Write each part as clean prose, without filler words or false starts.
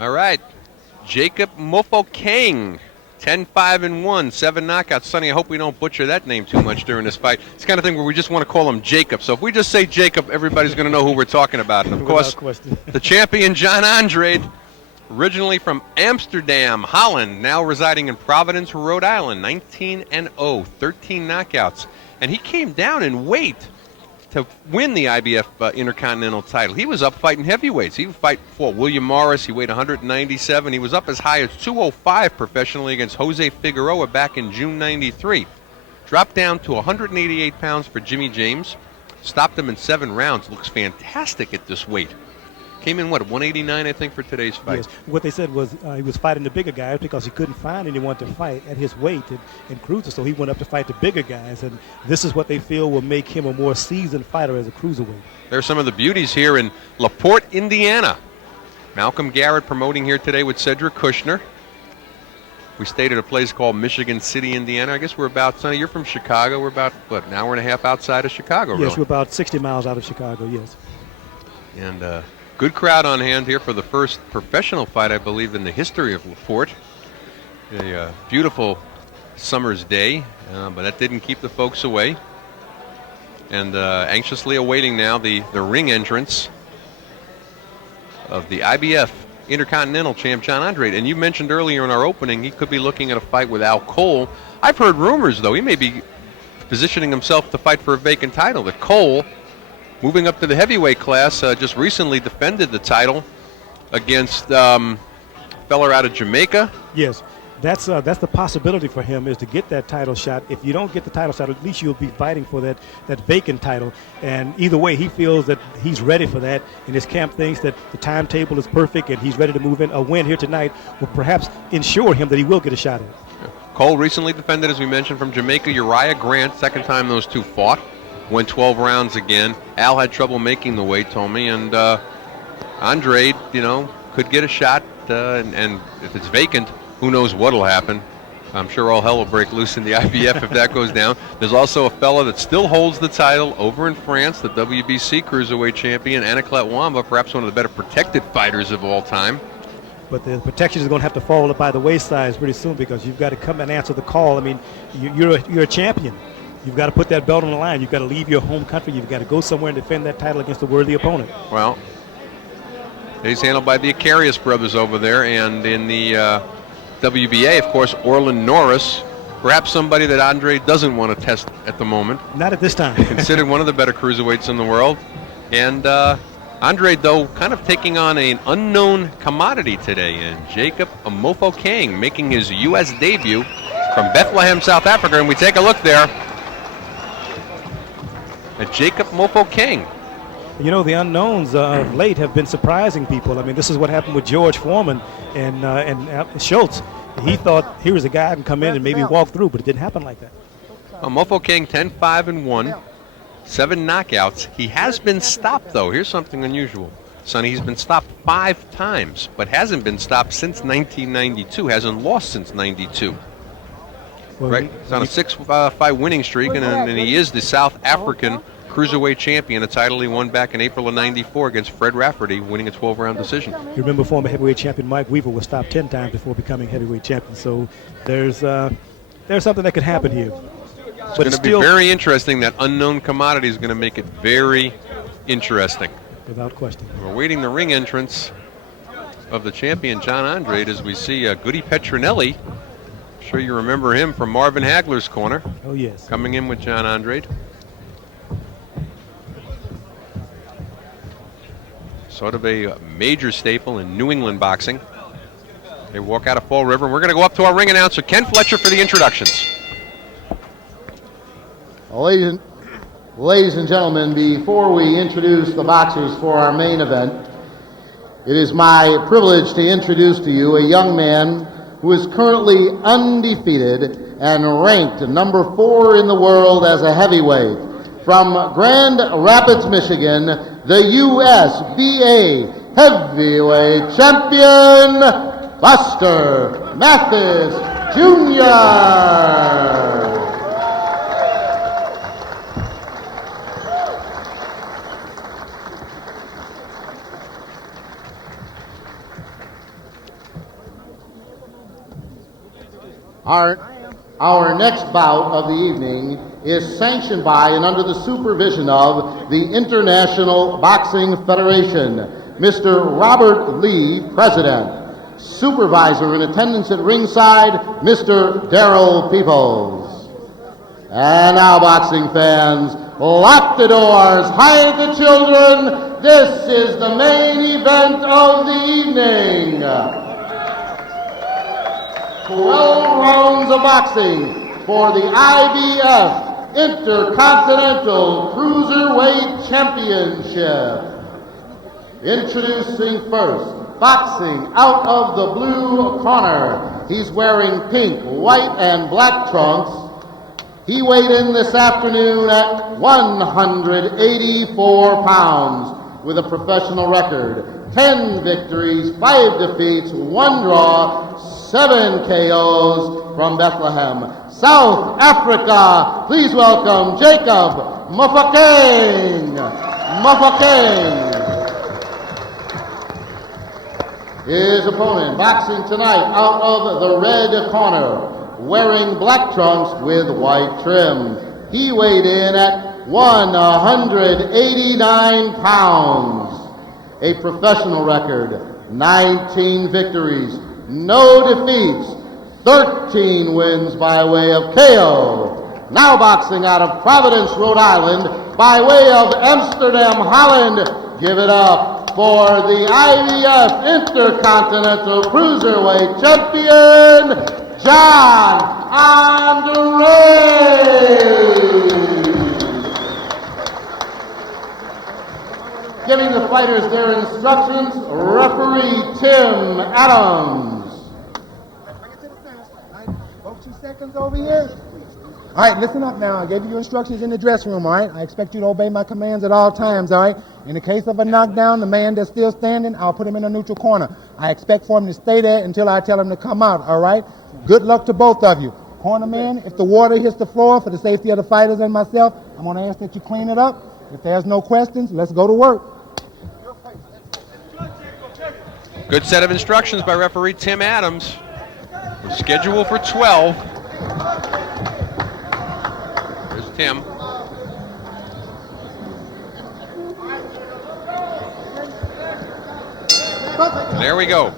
All right. Jacob Mofokeng, 10-5-1, 7 knockouts. Sonny, I hope we don't butcher that name too much during this fight. It's the kind of thing where we just want to call him Jacob. So if we just say Jacob, everybody's going to know who we're talking about. And, of course, the champion, John Andrade, originally from Amsterdam, Holland, now residing in Providence, Rhode Island, 19-0, 13 knockouts. And he came down in weight to win the IBF Intercontinental title. He was up fighting heavyweights. He would fight for William Morris. He weighed 197. He was up as high as 205 professionally against Jose Figueroa back in June 93. Dropped down to 188 pounds for Jimmy James. Stopped him in 7 rounds. Looks fantastic at this weight. Came in, 189, I think, for today's fight. Yes. What they said was he was fighting the bigger guys because he couldn't find anyone to fight at his weight in cruiser, so he went up to fight the bigger guys, and this is what they feel will make him a more seasoned fighter as a cruiserweight. There's some of the beauties here in LaPorte, Indiana. Malcolm Garrett promoting here today with Cedric Kushner. We stayed at a place called Michigan City, Indiana. I guess we're about, Sonny, you're from Chicago. We're about, an hour and a half outside of Chicago, Yes, really? we're about 60 miles out of Chicago, yes. And good crowd on hand here for the first professional fight, I believe, in the history of LaPorte. A beautiful summer's day, but that didn't keep the folks away. And anxiously awaiting now the ring entrance of the IBF Intercontinental champ, John Andrade. And you mentioned earlier in our opening he could be looking at a fight with Al Cole. I've heard rumors, though, he may be positioning himself to fight for a vacant title. That Cole, moving up to the heavyweight class, just recently defended the title against a fella out of Jamaica. Yes, that's the possibility for him, is to get that title shot. If you don't get the title shot, at least you'll be fighting for that vacant title. And either way, he feels that he's ready for that, and his camp thinks that the timetable is perfect and he's ready to move in. A win here tonight will perhaps ensure him that he will get a shot at it. Cole recently defended, as we mentioned, from Jamaica, Uriah Grant. Second time those two fought. Went 12 rounds again. Al had trouble making the weight, told me, and Andrade, could get a shot, and if it's vacant, who knows what'll happen. I'm sure all hell will break loose in the IBF if that goes down. There's also a fella that still holds the title over in France, the WBC Cruiserweight champion, Anaclet Wamba, perhaps one of the better protected fighters of all time. But the protection is going to have to fall by the wayside pretty soon, because you've got to come and answer the call. I mean, you're a champion. You've got to put that belt on the line. You've got to leave your home country. You've got to go somewhere and defend that title against a worthy opponent. Well, he's handled by the Acarius brothers over there. And in the WBA, of course, Orlin Norris, perhaps somebody that Andrade doesn't want to test at the moment. Not at this time. Considered one of the better cruiserweights in the world. And Andrade, though, kind of taking on an unknown commodity today. And Jacob Mofokeng making his U.S. debut from Bethlehem, South Africa. And we take a look there at Jacob Mofokeng. The unknowns of late have been surprising people. I mean, this is what happened with George Foreman and Schultz. He thought here was a guy who can come in and maybe walk through, but it didn't happen like that. Mofokeng 10-5-1, 7 knockouts. He has been stopped, though. Here's something unusual. Sonny, he's been stopped 5 times, but hasn't been stopped since 1992, hasn't lost since 92. Well, right, he's on a 6-fight winning streak, and he is the South African Cruiserweight champion, a title he won back in April of '94 against Fred Rafferty, winning a 12-round decision. You remember former heavyweight champion Mike Weaver was stopped 10 times before becoming heavyweight champion, so there's something that could happen here. It's going to be very interesting. That unknown commodity is going to make it very interesting. Without question. We're waiting the ring entrance of the champion, John Andrade, as we see Goody Petronelli. I'm sure you remember him from Marvin Hagler's corner. Oh, yes. Coming in with John Andrade. Sort of a major staple in New England boxing. They walk out of Fall River, and we're going to go up to our ring announcer, Ken Fletcher, for the introductions. Ladies and gentlemen, before we introduce the boxers for our main event, it is my privilege to introduce to you a young man who is currently undefeated and ranked number 4 in the world as a heavyweight. From Grand Rapids, Michigan, the USBA heavyweight champion, Buster Mathis Jr. Our next bout of the evening is sanctioned by and under the supervision of the International Boxing Federation. Mr. Robert Lee, President. Supervisor in attendance at ringside, Mr. Darrell Peoples. And now, boxing fans, lock the doors, hide the children. This is the main event of the evening. 12 rounds of boxing for the IBF Intercontinental Cruiserweight Championship. Introducing first, boxing out of the blue corner. He's wearing pink, white, and black trunks. He weighed in this afternoon at 184 pounds with a professional record. 10 victories, 5 defeats, 1 draw, 7 KOs from Bethlehem, South Africa. Please welcome Jacob Mofokeng. Mofokeng. His opponent, boxing tonight out of the red corner, wearing black trunks with white trim. He weighed in at 189 pounds. A professional record, 19 victories, no defeats, 13 wins by way of KO. Now boxing out of Providence, Rhode Island, by way of Amsterdam, Holland. Give it up for the IBF Intercontinental Cruiserweight Champion, John Andrade. Giving the fighters their instructions, referee Tim Adams. Bring it to the fence. All right, folks, 2 seconds over here. All right, listen up now. I gave you instructions in the dressing room, all right? I expect you to obey my commands at all times, all right? In the case of a knockdown, the man that's still standing, I'll put him in a neutral corner. I expect for him to stay there until I tell him to come out, all right? Good luck to both of you. Corner man, if the water hits the floor for the safety of the fighters and myself, I'm going to ask that you clean it up. If there's no questions, let's go to work. Good set of instructions by referee Tim Adams. We're scheduled for 12. There's Tim. There we go.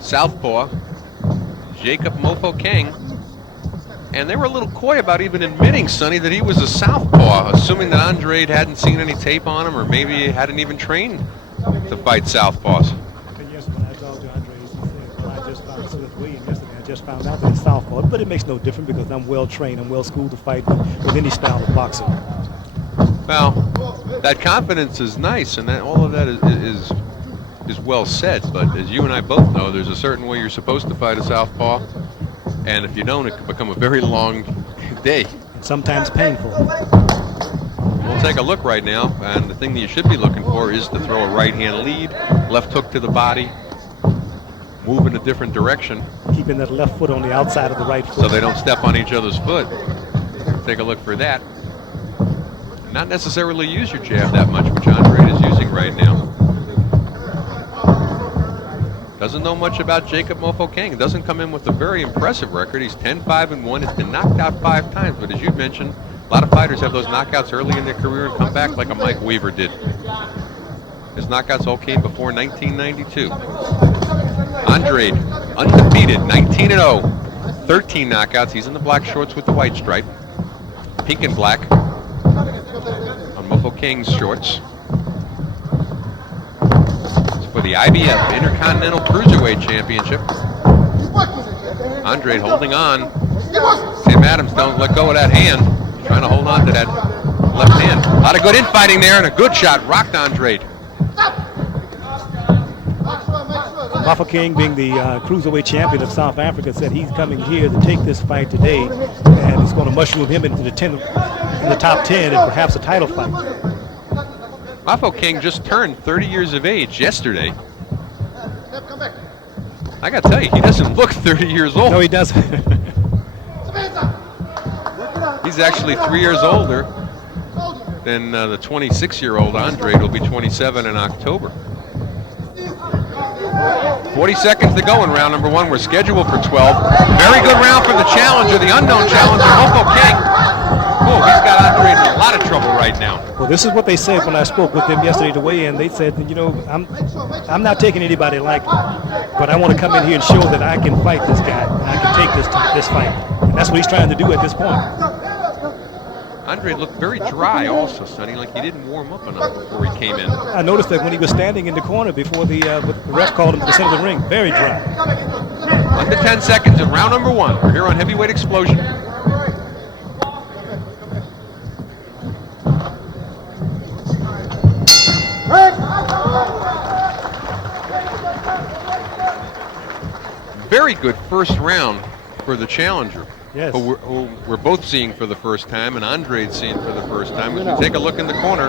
Southpaw, Jacob Mofokeng. And they were a little coy about even admitting, Sonny, that he was a southpaw, assuming that Andrade hadn't seen any tape on him or maybe hadn't even trained to fight southpaws. Yes, when I talked to Andrade, he said, well, I just found Sylvester Williams yesterday. I just found out that it's southpaw. But it makes no difference because I'm well trained. I'm well schooled to fight with any style of boxing. Well, that confidence is nice, and that all of that is well said. But as you and I both know, there's a certain way you're supposed to fight a southpaw. And if you don't, it can become a very long day. Sometimes painful. We'll take a look right now, and the thing that you should be looking for is to throw a right-hand lead, left hook to the body, move in a different direction. Keeping that left foot on the outside of the right foot. So they don't step on each other's foot. Take a look for that. Not necessarily use your jab that much, which Andrade is using right now. Doesn't know much about Jacob Mofokeng. Doesn't come in with a very impressive record. He's 10-5-1. Has been knocked out 5 times, but as you mentioned, a lot of fighters have those knockouts early in their career and come back like a Mike Weaver did. His knockouts all came before 1992. Andrade, undefeated, 19-0. 13 knockouts. He's in the black shorts with the white stripe. Pink and black on Mofokeng's shorts. For the IBF Intercontinental Cruiserweight Championship. Andrade holding on. Tim Adams don't let go of that hand. He's trying to hold on to that left hand. A lot of good infighting there and a good shot. Rocked Andrade. Mofokeng, being the Cruiserweight champion of South Africa, said he's coming here to take this fight today and it's going to mushroom him into the top 10 and perhaps a title fight. Mofokeng just turned 30 years of age yesterday. I got to tell you, he doesn't look 30 years old. No, he doesn't. He's actually 3 years older than the 26-year-old Andrade will be 27 in October. 40 seconds to go in round number 1. We're scheduled for 12. Very good round for the challenger, the unknown challenger, Mofokeng. Oh, he's got Andrade in a lot of trouble right now. Well, this is what they said when I spoke with them yesterday to weigh in. They said, you know, I'm not taking anybody lightly, but I want to come in here and show that I can fight this guy. And I can take this fight. And that's what he's trying to do at this point. Andrade looked very dry also, Sonny, like he didn't warm up enough before he came in. I noticed that when he was standing in the corner before the ref called him to the center of the ring, very dry. Under 10 seconds in round number 1. We're here on Heavyweight Explosion. Very good first round for the challenger. Yes. Who we're both seeing for the first time, and Andrade's seeing for the first time. As we take a look in the corner,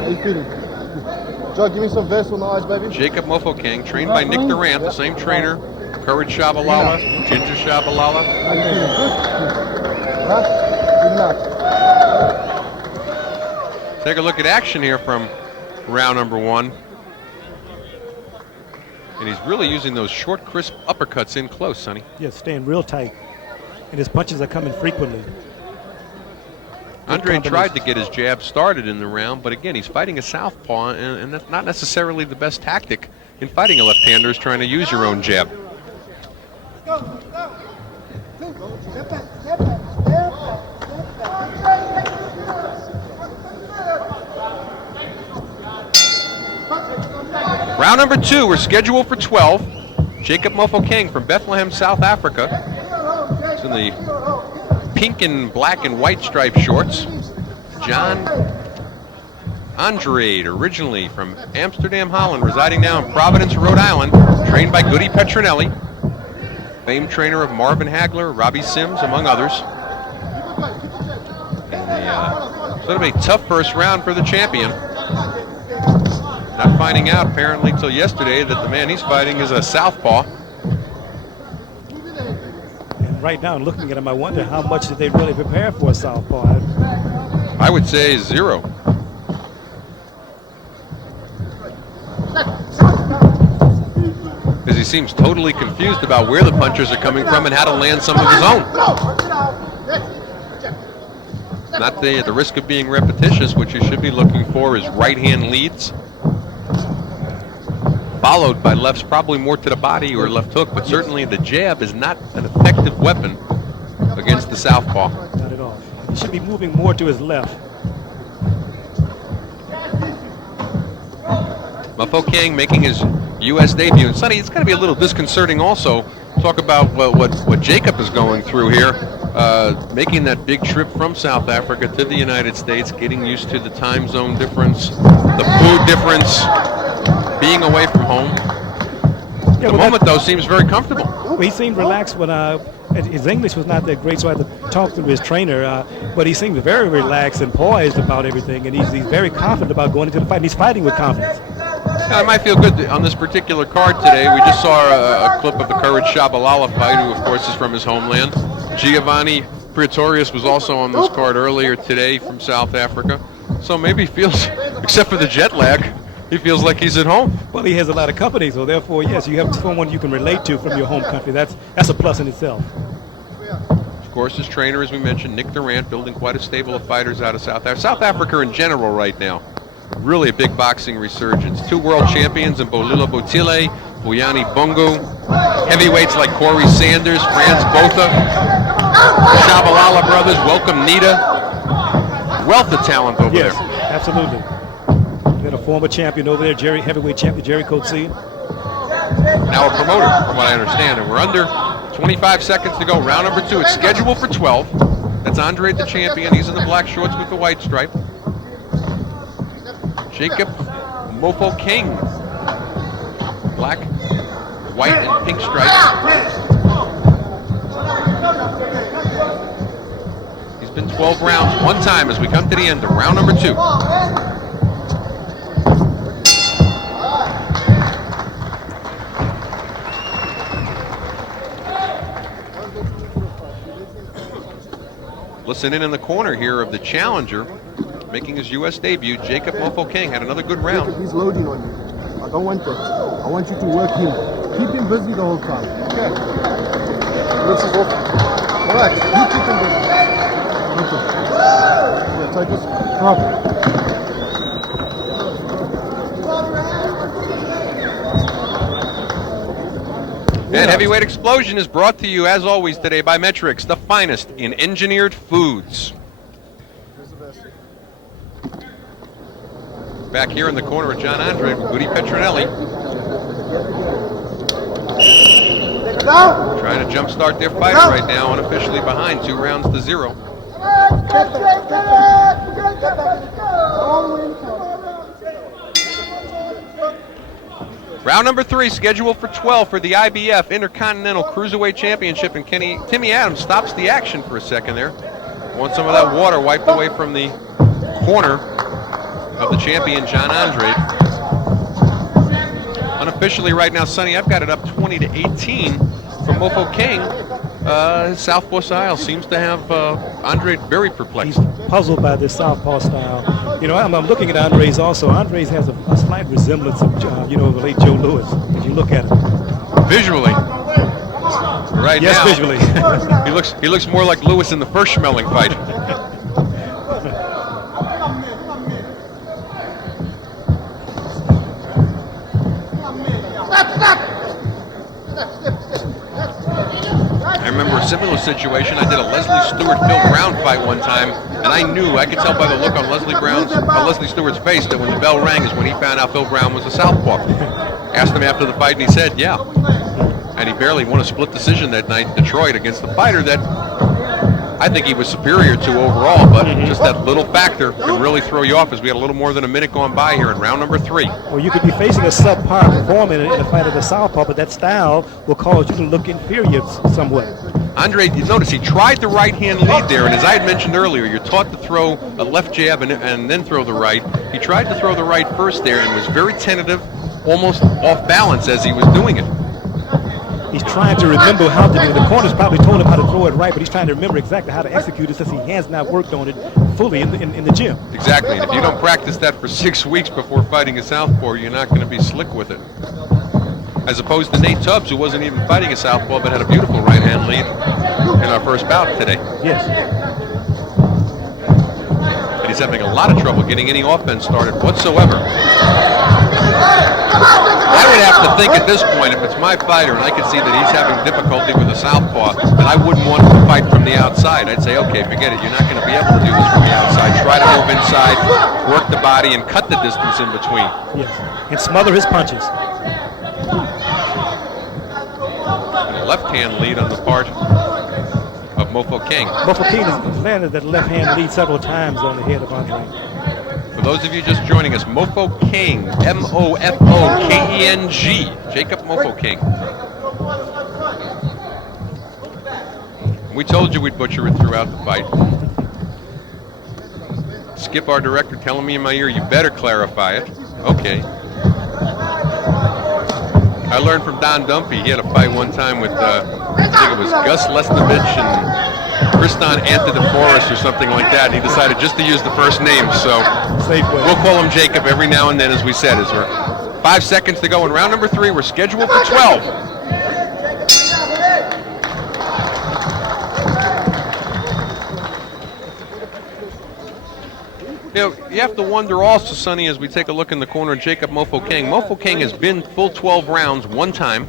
Joe, give me some vessel knowledge, baby. Jacob Mofokeng, trained by Nick Durant, the same trainer, Courage Shabalala, Ginger Shabalala. Take a look at action here from round number 1. And he's really using those short, crisp uppercuts in close, Sonny. Yes, staying real tight. And his punches are coming frequently. Andrade tried to get his jab started in the round, but again, he's fighting a southpaw, and that's not necessarily the best tactic in fighting a left-hander, is trying to use your own jab. Round number 2, we're scheduled for 12. Jacob Mofokeng from Bethlehem, South Africa. It's in the pink and black and white striped shorts. John Andrade, originally from Amsterdam, Holland, residing now in Providence, Rhode Island, trained by Goody Petronelli, famed trainer of Marvin Hagler, Robbie Sims, among others. And sort of a tough first round for the champion. Not finding out, apparently, till yesterday that the man he's fighting is a southpaw. And right now, looking at him, I wonder how much did they really prepare for a southpaw? I would say 0. Because he seems totally confused about where the punches are coming from and how to land some of his own. Not the risk of being repetitious, which you should be looking for is right-hand leads, followed by lefts, probably more to the body or left hook, but certainly the jab is not an effective weapon against the southpaw. Not at all. He should be moving more to his left. Mofokeng making his U.S. debut. And Sonny, it's going to be a little disconcerting also. Talk about what Jacob is going through here. Making that big trip from South Africa to the United States, getting used to the time zone difference, the food difference, being away from home. The moment, though, seems very comfortable. Well, he seemed relaxed when his English was not that great, so I had to talk to his trainer. But he seemed very relaxed and poised about everything, and he's very confident about going into the fight. And he's fighting with confidence. I might feel good on this particular card today. We just saw a clip of the Courage Shabalala fight, who, of course, is from his homeland. Giovanni Pretorius was also on this card earlier today from South Africa. So maybe he feels, except for the jet lag, he feels like he's at home. Well, he has a lot of company, so therefore, yes, you have someone you can relate to from your home country. That's a plus in itself. Of course, his trainer, as we mentioned, Nick Durant, building quite a stable of fighters out of South Africa. South Africa in general right now, really a big boxing resurgence. 2 world champions in Bolila Botile, Buyani Bongo, heavyweights like Corey Sanders, Franz Botha, the Shabalala brothers, welcome Nita. Wealth of talent over there. Yes, absolutely. We had a former champion over there, heavyweight champion Jerry Coetzee. Now a promoter, from what I understand. And we're under 25 seconds to go. Round number 2. It's scheduled for 12. That's Andrade, the champion. He's in the black shorts with the white stripe. Jacob Mofokeng, black, white, and pink stripes. He's been 12 rounds one time as we come to the end of round number 2. Listen in the corner here of the challenger, making his U.S. debut, Jacob Mofokeng had another good round. He's loading on you. I don't want that. I want you to work him. Keep him busy the whole time. Okay. This is off. Relax. You keep him busy. Okay. Yeah, take this. Okay. And Heavyweight Explosion is brought to you, as always, today by Metrix, the finest in engineered foods. Back here in the corner of John Andre with Goody Petronelli. Trying to jumpstart their fighter right now, unofficially behind 2-0. Round number 3, scheduled for 12 for the IBF Intercontinental Cruiserweight Championship, and Timmy Adams stops the action for a second there. Wants some of that water wiped away from the corner of the champion, John Andrade. Unofficially right now, Sonny, I've got it up 20-18 for Mofokeng. Southpaw style seems to have Andrade very perplexed. He's puzzled by this southpaw style. You know, I'm looking at Andres also. Andres has a slight resemblance of, the late Joe Louis, if you look at it. Visually. Right yes, now. Visually. he looks more like Louis in the first Schmeling fight. I remember a similar situation. I did a Leslie Stewart-Phil Brown fight one time, and I could tell by the look on Leslie Stewart's face that when the bell rang is when he found out Phil Brown was a southpaw. Asked him after the fight, and he said, yeah. And he barely won a split decision that night in Detroit against the fighter that I think he was superior to overall, but just that little factor can really throw you off as we had a little more than a minute gone by here in round number 3. Well, you could be facing a subpar performance in a fight of the southpaw, but that style will cause you to look inferior somewhat. Andre, you notice he tried the right-hand lead there, and as I had mentioned earlier, you're taught to throw a left jab and then throw the right. He tried to throw the right first there and was very tentative, almost off balance as he was doing it. He's trying to remember how to do it. The corners probably told him how to throw it right, but he's trying to remember exactly how to execute it since he has not worked on it fully in the gym. Exactly, and if you don't practice that for 6 weeks before fighting a southpaw, you're not going to be slick with it. As opposed to Nate Tubbs, who wasn't even fighting a southpaw but had a beautiful right-hand lead in our first bout today. Yes. And he's having a lot of trouble getting any offense started whatsoever. I would have to think at this point, if it's my fighter and I can see that he's having difficulty with a southpaw, then I wouldn't want him to fight from the outside. I'd say, okay, forget it. You're not going to be able to do this from the outside. Try to move inside, work the body, and cut the distance in between. Yes, and smother his punches. And a left-hand lead on the part of Mofokeng. Mofokeng has landed that left-hand lead several times on the head of Andre. For those of you just joining us, Mofokeng, M-O-F-O-K-E-N-G, Jacob Mofokeng. We told you we'd butcher it throughout the fight. Skip, our director, telling me in my ear, you better clarify it. Okay. I learned from Don Dumpy. He had a fight one time with, I think it was Gus Lesnovich and Kriston Antidophorus or something like that. And he decided just to use the first name. So we'll call him Jacob every now and then, as we said. As we're 5 seconds to go in round number 3. We're scheduled for 12. You know, you have to wonder also, Sonny, as we take a look in the corner of Jacob Mofokeng. Mofokeng has been full 12 rounds one time.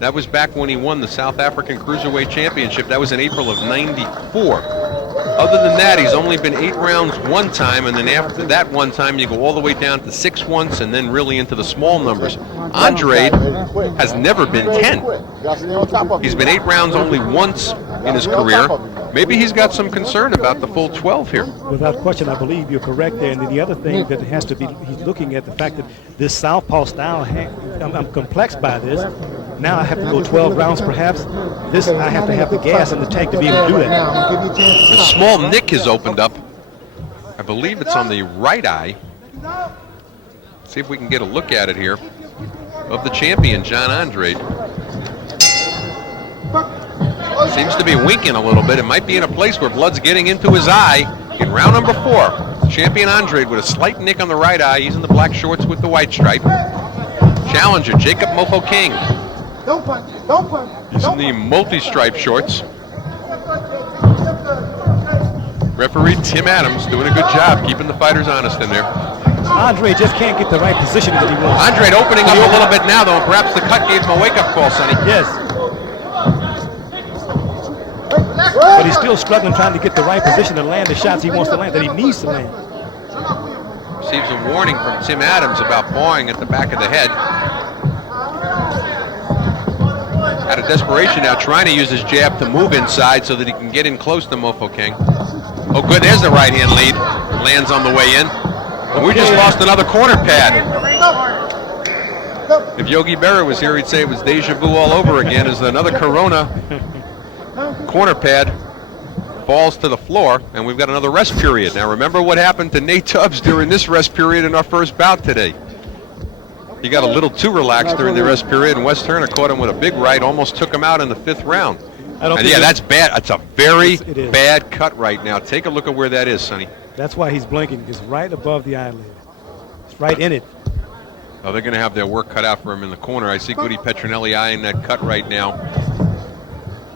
That was back when he won the South African Cruiserweight Championship. That was in April of '94. Other than that, he's only been 8 rounds one time, and then after that one time, you go all the way down to 6 once, and then really into the small numbers. Andrade has never been 10. He's been 8 rounds only once in his career. Maybe he's got some concern about the full 12 here. Without question, I believe you're correct there. And the other thing that has to be, he's looking at the fact that this southpaw style, I'm complexed by this. Now I have to go 12 rounds perhaps. This, I have to have the gas in the tank to be able to do that. A small nick has opened up. I believe it's on the right eye. See if we can get a look at it here. Of the champion, John Andrade. Seems to be winking a little bit. It might be in a place where blood's getting into his eye. In round number 4, champion Andrade with a slight nick on the right eye. He's in the black shorts with the white stripe. Challenger, Jacob Mofokeng. Don't punch. Don't punch. He's in the multi-stripe shorts. Referee Tim Adams doing a good job keeping the fighters honest in there. Andre just can't get the right position that he wants. Andrade opening up a little bit now, though, and perhaps the cut gave him a wake-up call, Sonny. Yes. But he's still struggling trying to get the right position to land the shots he wants to land, that he needs to land. Receives a warning from Tim Adams about pawing at the back of the head. Out of desperation now, trying to use his jab to move inside so that he can get in close to Mofokeng. Oh, good, there's the right-hand lead. Lands on the way in. And we just lost another corner pad. If Yogi Berra was here, he'd say it was deja vu all over again as another Corona corner pad falls to the floor, and we've got another rest period. Now, remember what happened to Nate Tubbs during this rest period in our first bout today. He got a little too relaxed during the rest period, and Wes Turner caught him with a big right, almost took him out in the 5th round. And yeah, that's bad. It's a very bad cut right now. Take a look at where that is, Sonny. That's why he's blinking. It's right above the eyelid. It's right in it. Oh, they're going to have their work cut out for him in the corner. I see Goody Petronelli eyeing that cut right now.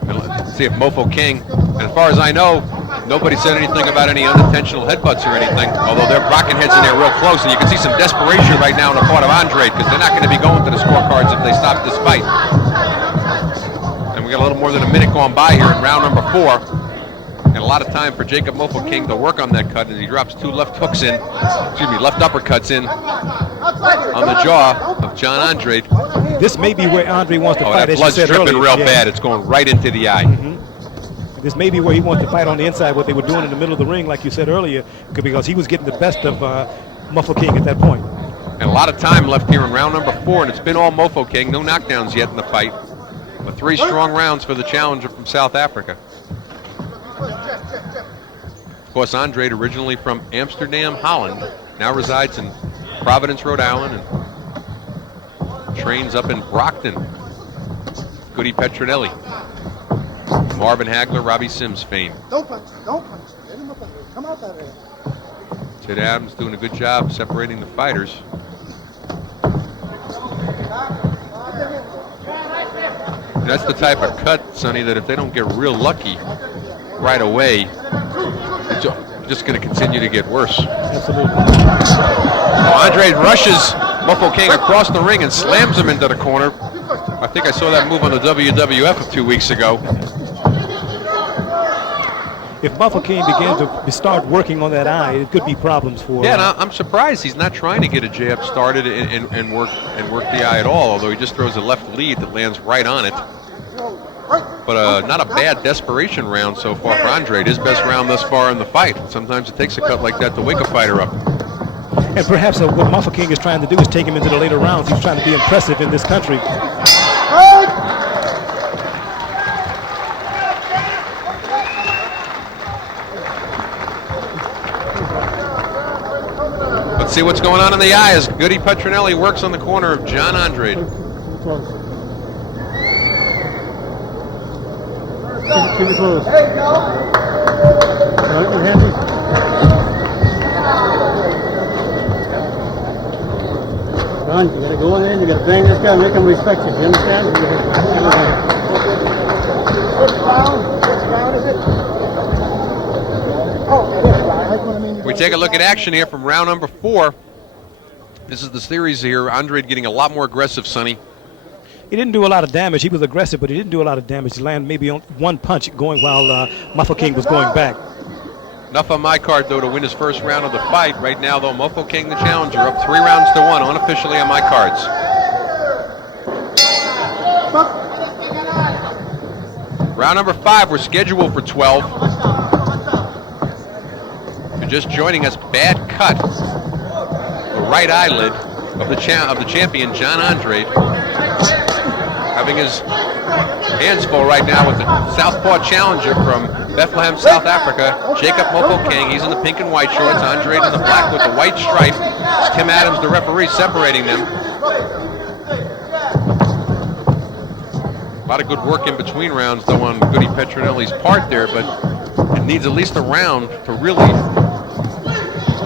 And let's see if Mofokeng, and as far as I know, nobody said anything about any unintentional headbutts or anything, although they're rocking heads in there real close, and you can see some desperation right now on the part of Andrade, because they're not going to be going to the scorecards if they stop this fight. And we got a little more than a minute going by here in round number 4. And a lot of time for Jacob Mofokeng to work on that cut as he drops 2 left hooks in, left uppercuts in on the jaw of John Andrade. This may be where Andre wants to fight. That blood's dripping real bad. It's going right into the eye. This may be where he wants to fight on the inside, what they were doing in the middle of the ring, like you said earlier, because he was getting the best of Mofokeng at that point. And a lot of time left here in round number 4, and it's been all Mofokeng. No knockdowns yet in the fight. But 3 strong rounds for the challenger from South Africa. Of course, Andrade, originally from Amsterdam, Holland, now resides in Providence, Rhode Island, and trains up in Brockton. Goody Petronelli, Marvin Hagler, Robbie Sims fame. Don't punch. Don't punch. Get him up there. Come out that way. Ted Adams doing a good job separating the fighters. And that's the type of cut, Sonny, that if they don't get real lucky right away, it's just going to continue to get worse. Absolutely. Oh, Andrade rushes Mofokeng across the ring and slams him into the corner. I think I saw that move on the WWF a few weeks ago. If Mofokeng begins to start working on that eye, it could be problems for. Yeah, and I'm surprised he's not trying to get a jab started and work the eye at all. Although he just throws a left lead that lands right on it. But not a bad desperation round so far for Andrade. His best round thus far in the fight. Sometimes it takes a cut like that to wake a fighter up. And perhaps what Mofokeng is trying to do is take him into the later rounds. He's trying to be impressive in this country. Let's see what's going on in the eye as Goody Petronelli works on the corner of John Andrade. Keep it close. There you go. Right, your hands in. Ron, you gotta go in there and you gotta bang this guy and make him respect you. You understand? Which round is it? Oh, We take a look at action here from round number 4. This is the series here. Andrade getting a lot more aggressive, Sonny. He didn't do a lot of damage. He was aggressive, but he didn't do a lot of damage. He landed maybe on 1 punch going while Mofokeng was going back. Enough on my card, though, to win his first round of the fight. Right now, though, Mofokeng, the challenger, up 3 rounds to 1, unofficially on my cards. Round number 5, we're scheduled for 12. If you're just joining us, bad cut. The right eyelid of the champion, John Andrade. Having his hands full right now with the southpaw challenger from Bethlehem, South Africa, Jacob Mofokeng. He's in the pink and white shorts. Andrade in the black with the white stripe. Tim Adams, the referee, separating them. A lot of good work in between rounds, though, on Goody Petronelli's part there, but it needs at least a round to really,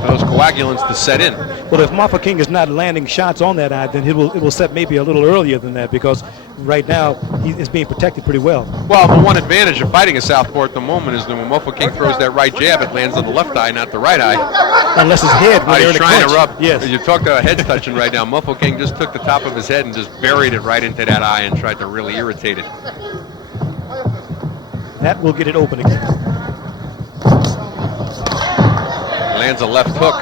for those coagulants to set in. Well, if Mofokeng is not landing shots on that eye, then it will set maybe a little earlier than that, because right now he is being protected pretty well. Well, the one advantage of fighting a southpaw at the moment is that when Mofokeng throws that right jab, it lands on the left eye, not the right eye. Unless his head when they're He's in a trying to clinch. rub. Yes. You talk about heads touching right now. Mofokeng just took the top of his head and just buried it right into that eye and tried to really irritate it. That will get it open again. Lands a left hook.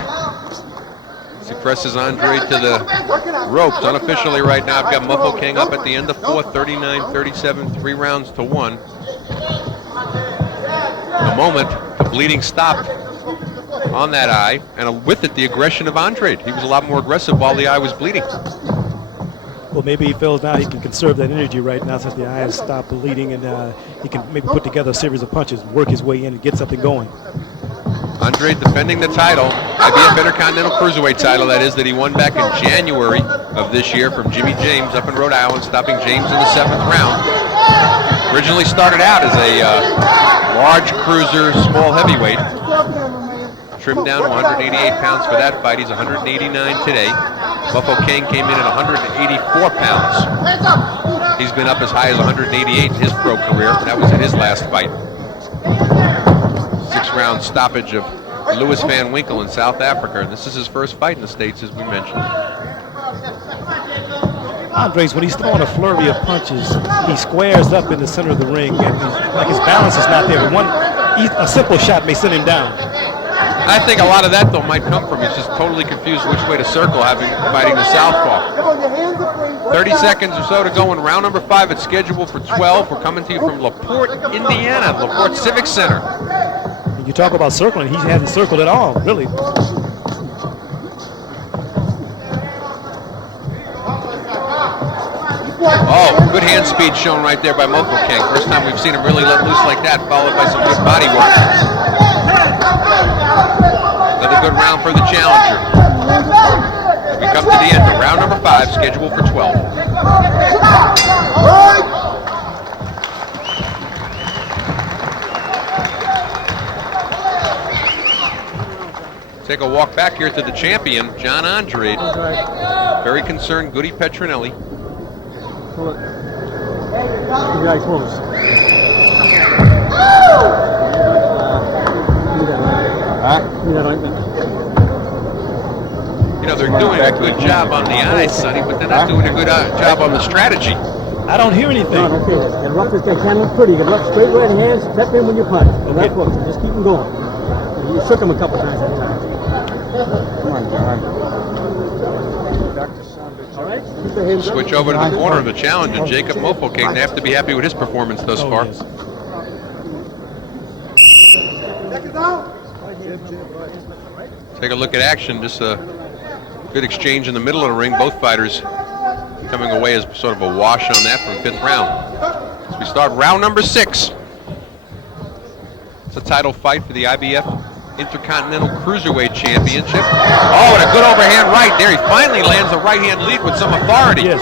As he presses Andrade to the ropes. Unofficially right now, I've got Mofokeng up at the end of fourth, 39-37, 3 rounds to 1. In a moment, the bleeding stopped on that eye, and with it, the aggression of Andrade. He was a lot more aggressive while the eye was bleeding. Well, maybe he feels now he can conserve that energy right now since the eye has stopped bleeding, and he can maybe put together a series of punches, work his way in, and get something going. Andrade defending the title, IBF Intercontinental Cruiserweight title, that is, that he won back in January of this year from Jimmy James up in Rhode Island, stopping James in the 7th round. Originally started out as a large cruiser, small heavyweight. Trimmed down to 188 pounds for that fight. He's 189 today. Mofokeng came in at 184 pounds. He's been up as high as 188 in his pro career. That was in his last fight. 6-round stoppage of Louis Van Winkle in South Africa. And this is his first fight in the States, as we mentioned. Andrade, when he's throwing a flurry of punches, he squares up in the center of the ring, and like his balance is not there. A simple shot may send him down. I think a lot of that, though, might come from he's just totally confused which way to circle, fighting the southpaw. 30 seconds or so to go in round number 5. It's scheduled for 12. We're coming to you from LaPorte, Indiana, LaPorte Civic Center. You talk about circling, he hasn't circled at all, really. Oh, good hand speed shown right there by Mofokeng. First time we've seen him really let loose like that, followed by some good body work. Another good round for the challenger. We come to the end of round number 5, scheduled for 12. Take a walk back here to the champion, John Andrade. Very concerned, Goody Petronelli. Pull it. Keep your eyes closed. Give me that ointment. You know, they're doing a good job on the eyes, Sonny, but they're not doing a good job on the strategy. I don't hear anything. No, okay. Get him up this guy. Can't look pretty. Get him up straight right hands. Step in when you punch. Okay. Left hook. Just keep him going. You shook him a couple times. Come on, John. All right. Keep the hands up. Switch over to the corner of the challenge, and Jacob Mofokeng. They have to be happy with his performance thus far. Yes. Take a look at action. Just a good exchange in the middle of the ring. Both fighters coming away as sort of a wash on that from 5th round. As we start round number 6. It's a title fight for the IBF Intercontinental Cruiserweight Championship. Oh, and a good overhand right there. He finally lands a right-hand lead with some authority. Yes.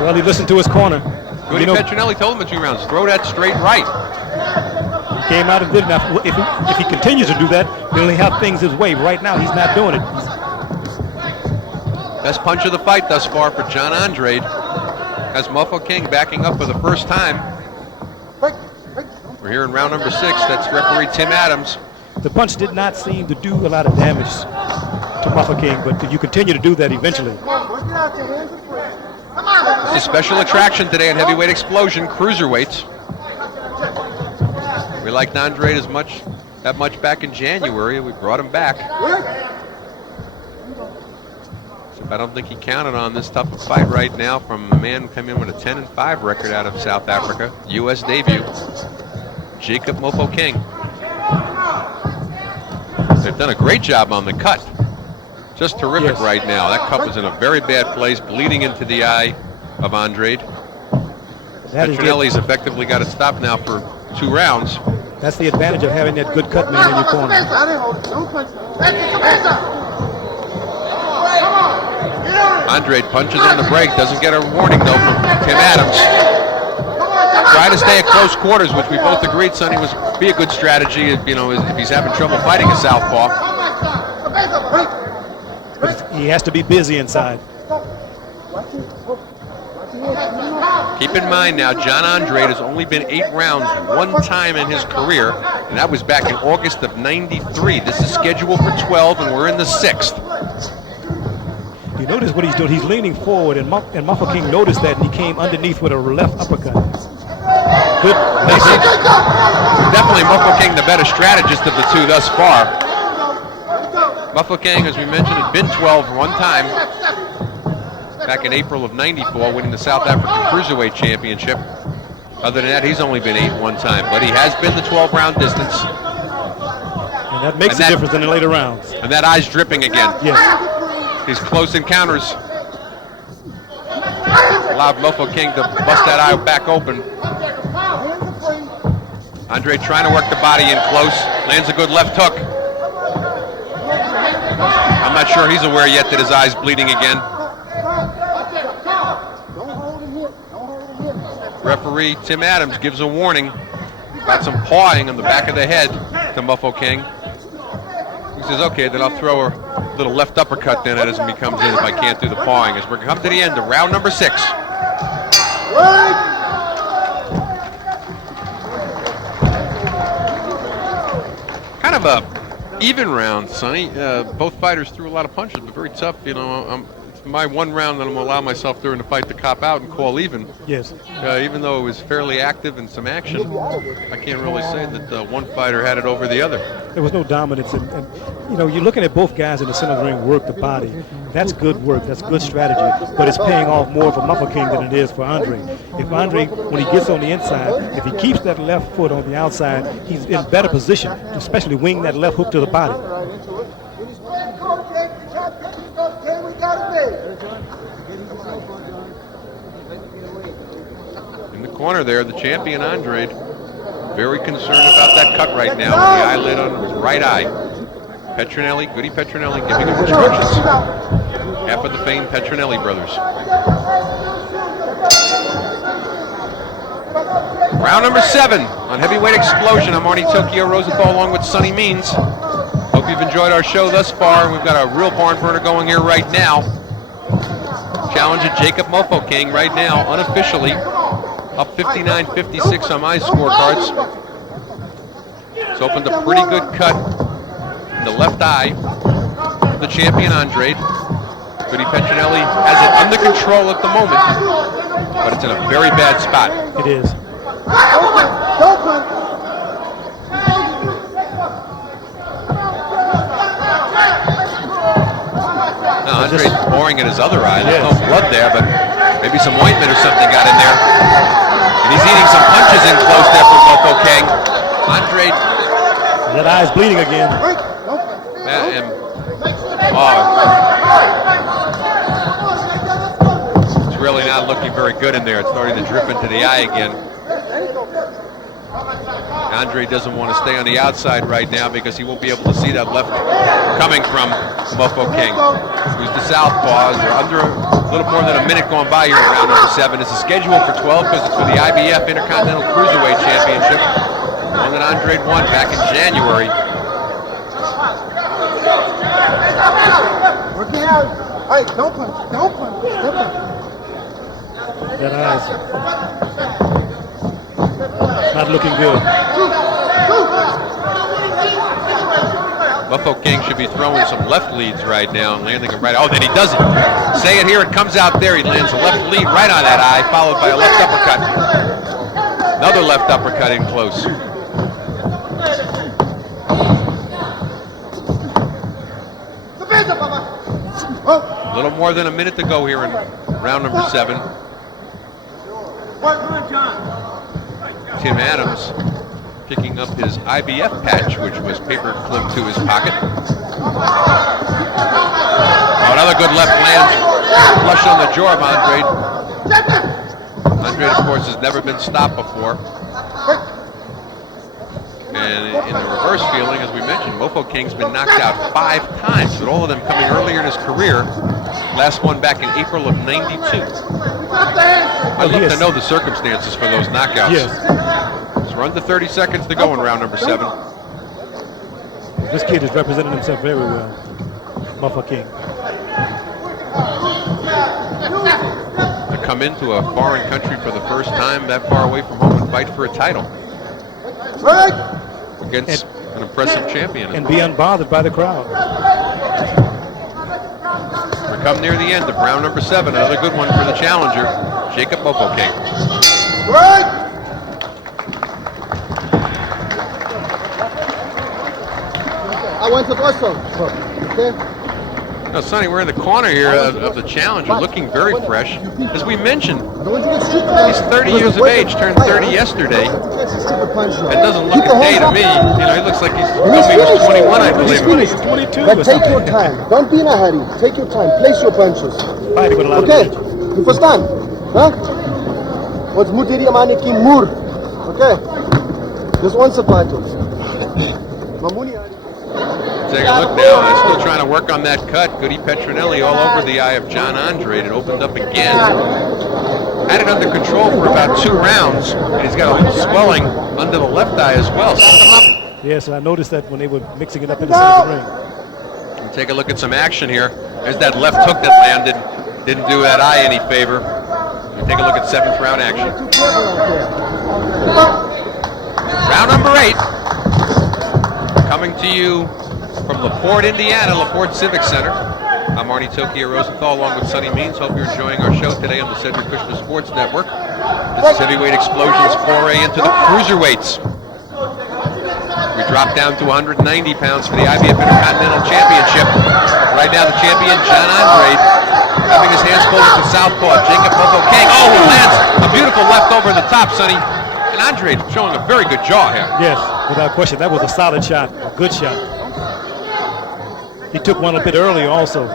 Well, he listened to his corner. Goody Petronelli told him in 2 rounds, throw that straight right. He came out and did it. Now, if he continues to do that, then he'll have things his way. Right now, he's not doing it. Best punch of the fight thus far for John Andrade. Has Mofokeng backing up for the first time. We're here in round number 6. That's referee Tim Adams. The punch did not seem to do a lot of damage to Mofokeng, but you continue to do that eventually. It's a special attraction today at Heavyweight Explosion Cruiserweights. We liked Andrade that much back in January. We brought him back. So I don't think he counted on this tough a fight right now from a man who came in with a 10-5 record out of South Africa. U.S. debut, Jacob Mofokeng. They've done a great job on the cut. Just terrific right now. That cut was in a very bad place, bleeding into the eye of Andrade. Petronelli's effectively got it stopped now for 2 rounds. That's the advantage of having that good cut man in your corner. Andrade punches on the break, doesn't get a warning though from Tim Adams. Try to stay at close quarters, which we both agreed, Sonny, was be a good strategy. If he's having trouble fighting a southpaw. But he has to be busy inside. Keep in mind now, John Andrade has only been 8 rounds one time in his career, and that was back in August of '93. This is scheduled for 12, and we're in the 6th. You notice what he's doing. He's leaning forward, and Mofokeng noticed that, and he came underneath with a left uppercut. Good. Definitely Mofokeng the better strategist of the two thus far. Mofokeng, as we mentioned, had been 12 one time back in April of '94, winning the South African Cruiserweight Championship. Other than that, he's only been 8 one time, but he has been the 12-round distance. And that makes a difference in the later rounds. And that eye's dripping again. Yes. These close encounters allowed Mofokeng to bust that eye back open. Andrade trying to work the body in close, lands a good left hook. I'm not sure he's aware yet that his eye's bleeding again. Referee Tim Adams gives a warning about some pawing on the back of the head to Mofokeng. He says, okay, then I'll throw a little left uppercut then as he comes in if I can't do the pawing. As we're coming to the end of round number 6. Kind of a even round, Sonny. Both fighters threw a lot of punches, but very tough. You know, it's my one round that I'm going to allow myself during the fight to cop out and call even. Yes. Even though it was fairly active and some action, I can't really say that one fighter had it over the other. There was no dominance, and you know, you're looking at both guys in the center of the ring work the body. That's good work. That's good strategy. But it's paying off more for Mofokeng than it is for Andre. If Andre, when he gets on the inside, if he keeps that left foot on the outside, he's in better position, to especially wing that left hook to the body. In the corner there, the champion Andrade, very concerned about that cut right now with the eyelid on his right eye. Petronelli, Goody Petronelli, giving him instructions. Half of the famed Petronelli brothers. Round number 7 on Heavyweight Explosion. I'm Arnie Tokyo Rosenthal along with Sonny Means. Hope you've enjoyed our show thus far, and we've got a real barn burner going here right now. Challenger Jacob Mofokeng right now, unofficially, up 59-56 on my scorecards. It's opened a pretty good cut in the left eye of the champion Andrade. Goody Petronelli has it under control at the moment, but it's in a very bad spot. It is. Now Andre's boring at his other eye. There's no blood there, but maybe some ointment or something got in there. And he's eating some punches in close there for Mofokeng. Andre. That eye's bleeding again. It's really not looking very good in there. It's starting to drip into the eye again. Andre doesn't want to stay on the outside right now because he won't be able to see that left coming from Mofokeng, who's the southpaw. We're under a little more than a minute going by here in round number 7. This is scheduled for 12 because it's for the IBF Intercontinental Cruiserweight Championship, one that Andrade won back in January. Hey, don't punch. That eye's not looking good. Mofokeng should be throwing some left leads right now and landing them right. Oh, then he doesn't. Say it here, it comes out there. He lands a left lead right on that eye, followed by a left uppercut. Another left uppercut in close. A little more than a minute to go here in round number 7. Tim Adams picking up his IBF patch, which was paper clipped to his pocket. Oh, another good left land, flush on the jaw of Andrade. Andrade, of course, has never been stopped before. And in the reverse feeling, as we mentioned, Mofokeng's been knocked out 5 times, with all of them coming earlier in his career. Last one back in April of '92. I'd love to know the circumstances for those knockouts. Yes. So we're under 30 seconds to go in round number 7. This kid is representing himself very well, Mofokeng. The come into a foreign country for the first time that far away from home and fight for a title against an impressive champion. And be unbothered by the crowd. We come near the end of round number 7. Another good one for the challenger, Jacob Mofokeng. I went to Bristol. Okay. Now, Sonny, we're in the corner here of the challenger, looking very fresh. As we mentioned, he's 30 years of age, turned 30 yesterday. It doesn't look a day to me. You know, he looks like he was 21, I believe. He's 22. But take your time. Don't be in a hurry. Take your time. Place your punches. Fighting with a lot of Okay? energy. You understand? Huh? What's mudiri maniki mur? Okay? Just one sapato. Mamuni. Take a look now. He's still trying to work on that cut. Goody Petronelli all over the eye of John Andrade. It opened up again. Had it under control for about 2 rounds. And he's got a little swelling under the left eye as well. Yes, I noticed that when they were mixing it up in the center of the ring. And take a look at some action here. There's that left hook that landed. Didn't do that eye any favor. And take a look at 7th round action. Round number 8. Coming to you from LaPorte, Indiana, LaPorte Civic Center. I'm Arnie Tokyo Rosenthal along with Sonny Means. Hope you're enjoying our show today on the Cedric Kushner Sports Network. This is Heavyweight Explosion's foray into the cruiserweights. We drop down to 190 pounds for the IBF Intercontinental Championship. Right now the champion, John Andrade, having his hands full with the southpaw, Jacob Mofokeng. Oh, he lands a beautiful left over the top, Sonny. And Andrade showing a very good jaw here. Yes, without question. That was a solid shot, a good shot. He took one a bit earlier also.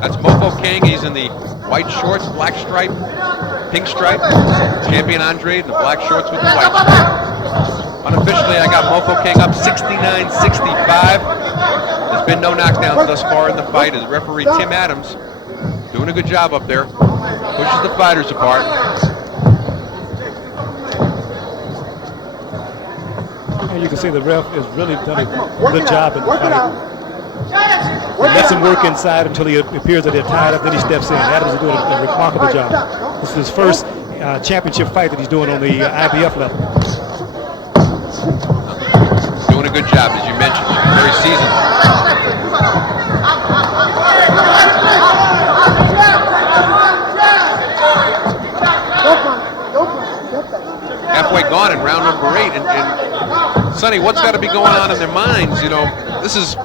That's Mofokeng. He's in the white shorts, black stripe, pink stripe. Champion Andrade in the black shorts with the white stripe. Unofficially, I got Mofokeng up 69-65. There's been no knockdowns thus far in the fight as referee Tim Adams doing a good job up there. Pushes the fighters apart. And you can see the ref has really done a good job in the fight. He lets him work inside until he appears that they're tied up, then he steps in. Adams is doing a remarkable job. This is his first championship fight that he's doing on the IBF level. Doing a good job, as you mentioned. Looking very seasoned. Halfway gone in round number 8. And Sonny, what's got to be going on in their minds? You know, this is...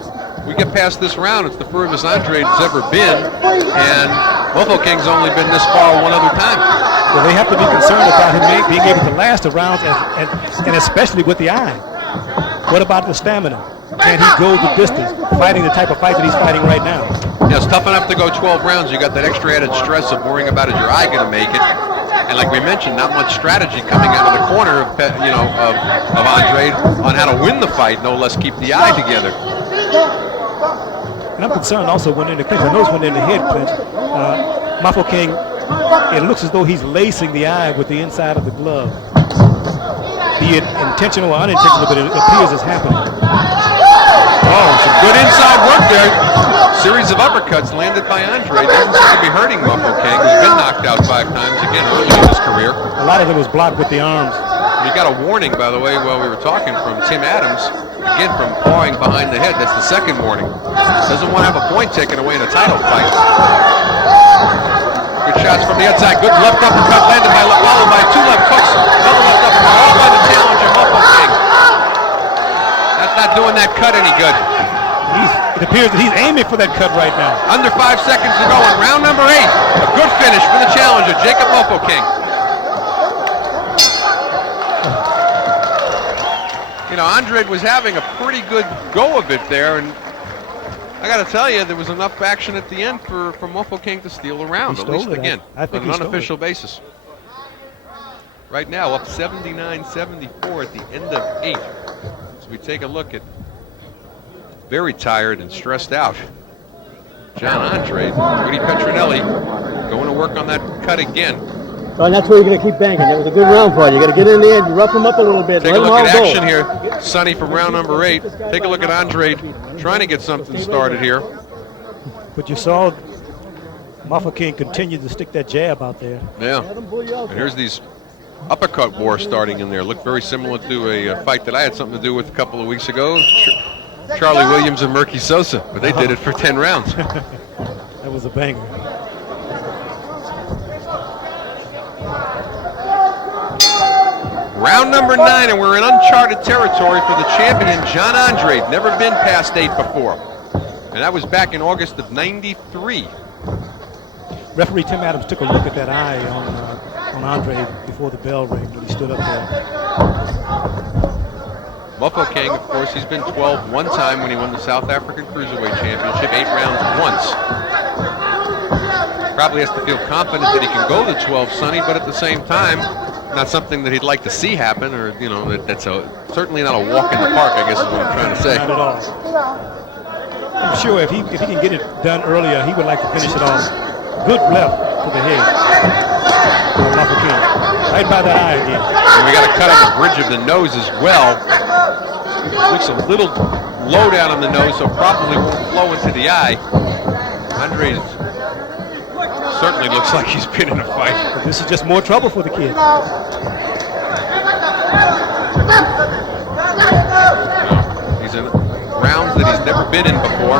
We get past this round, it's the furthest Andrade's ever been, and Mofokeng's only been this far one other time. Well, they have to be concerned about him being able to last the rounds, and especially with the eye. What about the stamina? Can he go the distance, fighting the type of fight that he's fighting right now? Yeah, it's tough enough to go 12 rounds. You got that extra added stress of worrying about is your eye going to make it. And like we mentioned, not much strategy coming out of the corner of Andrade on how to win the fight, no less keep the eye together. And I'm concerned also when in the clinch. I noticed when in the head clinch, Mofokeng, it looks as though he's lacing the eye with the inside of the glove. Be it intentional or unintentional, but it appears it's happening. Oh, some good inside work there. Series of uppercuts landed by Andrade. Doesn't seem to be hurting Mofokeng, who's been knocked out 5 times again early in his career. A lot of it was blocked with the arms. We got a warning, by the way, while we were talking from Tim Adams. Again, from pawing behind the head. That's the second warning. Doesn't want to have a point taken away in a title fight. Good shots from the outside. Good left uppercut landed by followed by 2 left hooks. Another left uppercut, all by the challenger, Mofokeng. That's not doing that cut any good. It appears that he's aiming for that cut right now. Under 5 seconds to go in round number 8. A good finish for the challenger, Jacob Mofokeng. You know, Andrade was having a pretty good go of it there, and I got to tell you, there was enough action at the end for Mofokeng to steal a round, at least again, I think on an unofficial basis. Right now, up 79-74 at the end of 8. So we take a look at very tired and stressed out John Andrade. Woody Petronelli going to work on that cut again. So and that's where you're going to keep banking. It was a good round for you. You got to get in there and rough him up a little bit. Take a look at action here. Sonny from round number 8. Take a look at Andrade trying to get something started here. But you saw Mofokeng continued to stick that jab out there. Yeah. And here's these uppercut war starting in there. Look very similar to a fight that I had something to do with a couple of weeks ago. Charlie Williams and Murky Sosa, but they did it for 10 rounds. That was a banger. Round number 9, and we're in uncharted territory for the champion, John Andrade. Never been past 8 before. And that was back in August of '93. Referee Tim Adams took a look at that eye on Andrade before the bell rang when he stood up there. Mofokeng, of course, he's been 12 one time when he won the South African Cruiserweight Championship, 8 rounds once. Probably has to feel confident that he can go to 12, Sonny, but at the same time, not something that he'd like to see happen, or, you know, that's certainly not a walk in the park, I guess is what I'm trying to say. Not at all. I'm sure if he can get it done earlier, he would like to finish it off. Good left to the head. Mofokeng. Right by that eye again. And we got a cut on the bridge of the nose as well. Looks a little low down on the nose, so probably won't flow into the eye. Andrade certainly looks like he's been in a fight. But this is just more trouble for the kid. He's in rounds that he's never been in before.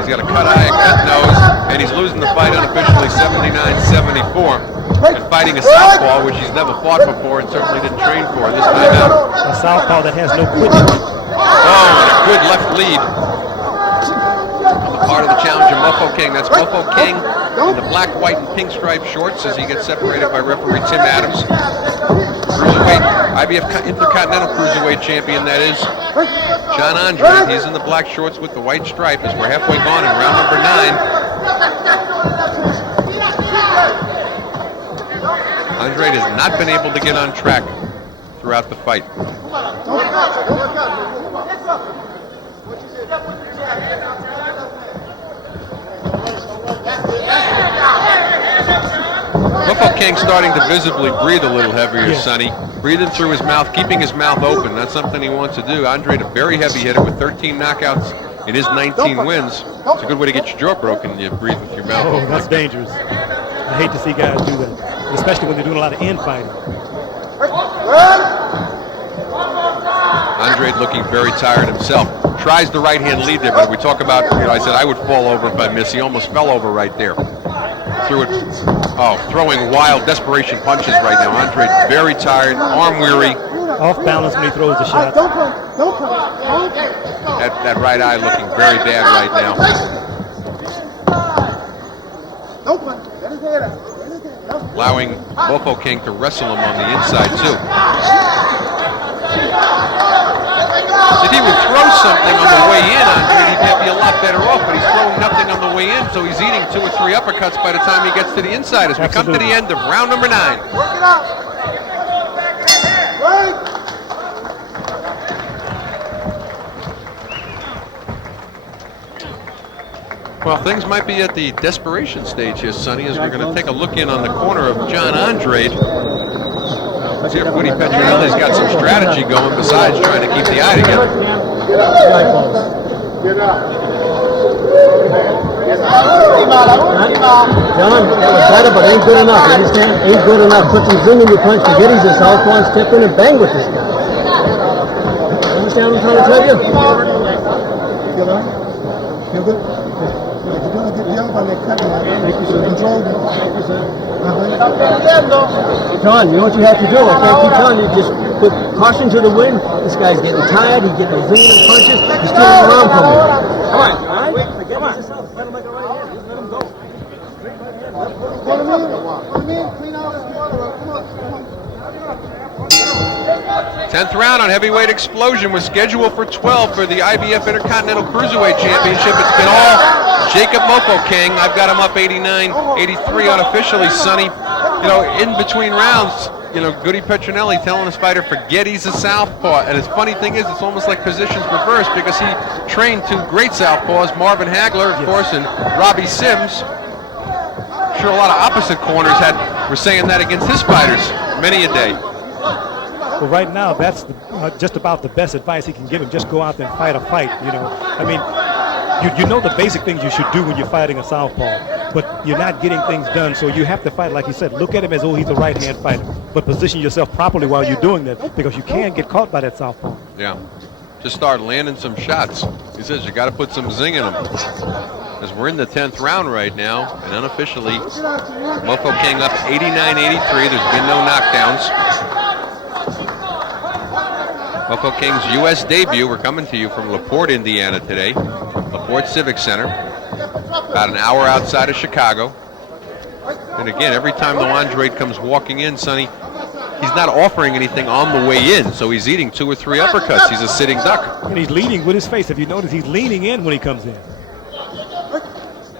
He's got a cut eye, a cut nose, and he's losing the fight unofficially 79-74. And fighting a southpaw, which he's never fought before and certainly didn't train for this time out. A southpaw that has no quidditch. Oh, and a good left lead on the part of the challenger, Mofokeng. That's Mofokeng in the black, white, and pink striped shorts as he gets separated by referee Tim Adams. Cruiserweight, IBF Intercontinental Cruiserweight champion, that is. John Andrade, he's in the black shorts with the white stripe as we're halfway gone in round number 9. Andrade has not been able to get on track throughout the fight. Mofokeng starting to visibly breathe a little heavier, Sonny. Breathing through his mouth, keeping his mouth open. That's something he wants to do. Andrade, a very heavy hitter with 13 knockouts in his 19 wins. It's a good way to get your jaw broken. You breathe with your mouth open. Oh, that's dangerous. I hate to see guys do that, especially when they're doing a lot of infighting. Andrade looking very tired himself. Tries the right-hand lead there, but we talk about, you know, I said I would fall over if I miss. He almost fell over right there. Threw it, throwing wild desperation punches right now. Andrade very tired, arm weary. Off balance when he throws the shot. That right eye looking very bad right now. Allowing Mofokeng to wrestle him on the inside too. If he would throw something on the way in, Andrade, he might be a lot better off, but he's throwing nothing on the way in, so he's eating 2 or 3 uppercuts by the time he gets to the inside as we come to the end of round number 9. Well, things might be at the desperation stage here, Sonny, as we're going to take a look in on the corner of John Andrade. See if Woody Petronelli's got some strategy going besides trying to keep the eye together. John, that was better, but ain't good enough. You understand? Ain't good enough. Put some zing in your punch. Forget he's a southpaw and step in and bang with this guy. You understand what I'm trying to tell you? Feel good? You're doing a good job on that cutting. Control them. John, you know what you have to do? I can't keep telling you. Just put caution to the wind. This guy's getting tired. He's getting his zinging punches. He's turning around from you. Come on, all right? Forget yourself. Let him like a right hand. Just let him go. Put him in. Clean out his water. Come on. 10th round on Heavyweight Explosion was scheduled for 12 for the IBF Intercontinental Cruiserweight Championship. It's been all Jacob Mofokeng. I've got him up 89-83 unofficially, Sonny. You know, in between rounds, you know, Goody Petronelli telling his fighter, forget he's a southpaw. And his funny thing is, it's almost like positions reversed because he trained 2 great southpaws, Marvin Hagler, of course, and Robbie Sims. I'm sure a lot of opposite corners were saying that against his fighters many a day. Well, right now, that's just about the best advice he can give him. Just go out there and fight a fight, you know. I mean, you know the basic things you should do when you're fighting a southpaw. but you're not getting things done. So you have to fight, like you said, look at him as though he's a right-hand fighter, but position yourself properly while you're doing that, because you can get caught by that southpaw. Yeah. Just start landing some shots. He says you got to put some zing in them. As we're in the 10th round right now, and unofficially, Mofokeng up 89-83. There's been no knockdowns. Mofokeng's U.S. debut. We're coming to you from LaPorte, Indiana today. LaPorte Civic Center, about an hour outside of Chicago. And again, every time the Andrade comes walking in, Sonny, he's not offering anything on the way in, so he's eating 2 or 3 uppercuts. He's a sitting duck. And he's leading with his face. If you notice, he's leaning in when he comes in,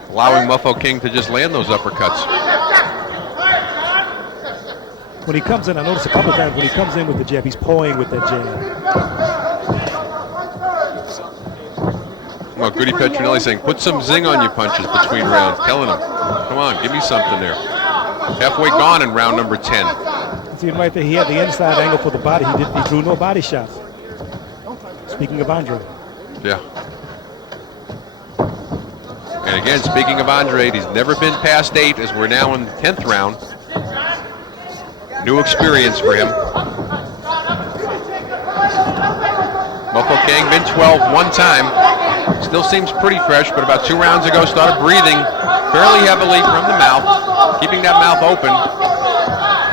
allowing Mofokeng to just land those uppercuts. When he comes in, I noticed a couple of times when he comes in with the jab, he's pawing with that jab. Well, Goody Petronelli saying, put some zing on your punches between rounds. Telling him, come on, give me something there. Halfway gone in round number 10. See him right there. He had the inside angle for the body. He threw no body shots. Speaking of Andrade. Yeah. And again, speaking of Andrade, he's never been past 8 as we're now in the 10th round. New experience for him. Mofokeng been 12 one time. Still seems pretty fresh, but about 2 rounds ago started breathing fairly heavily from the mouth, keeping that mouth open.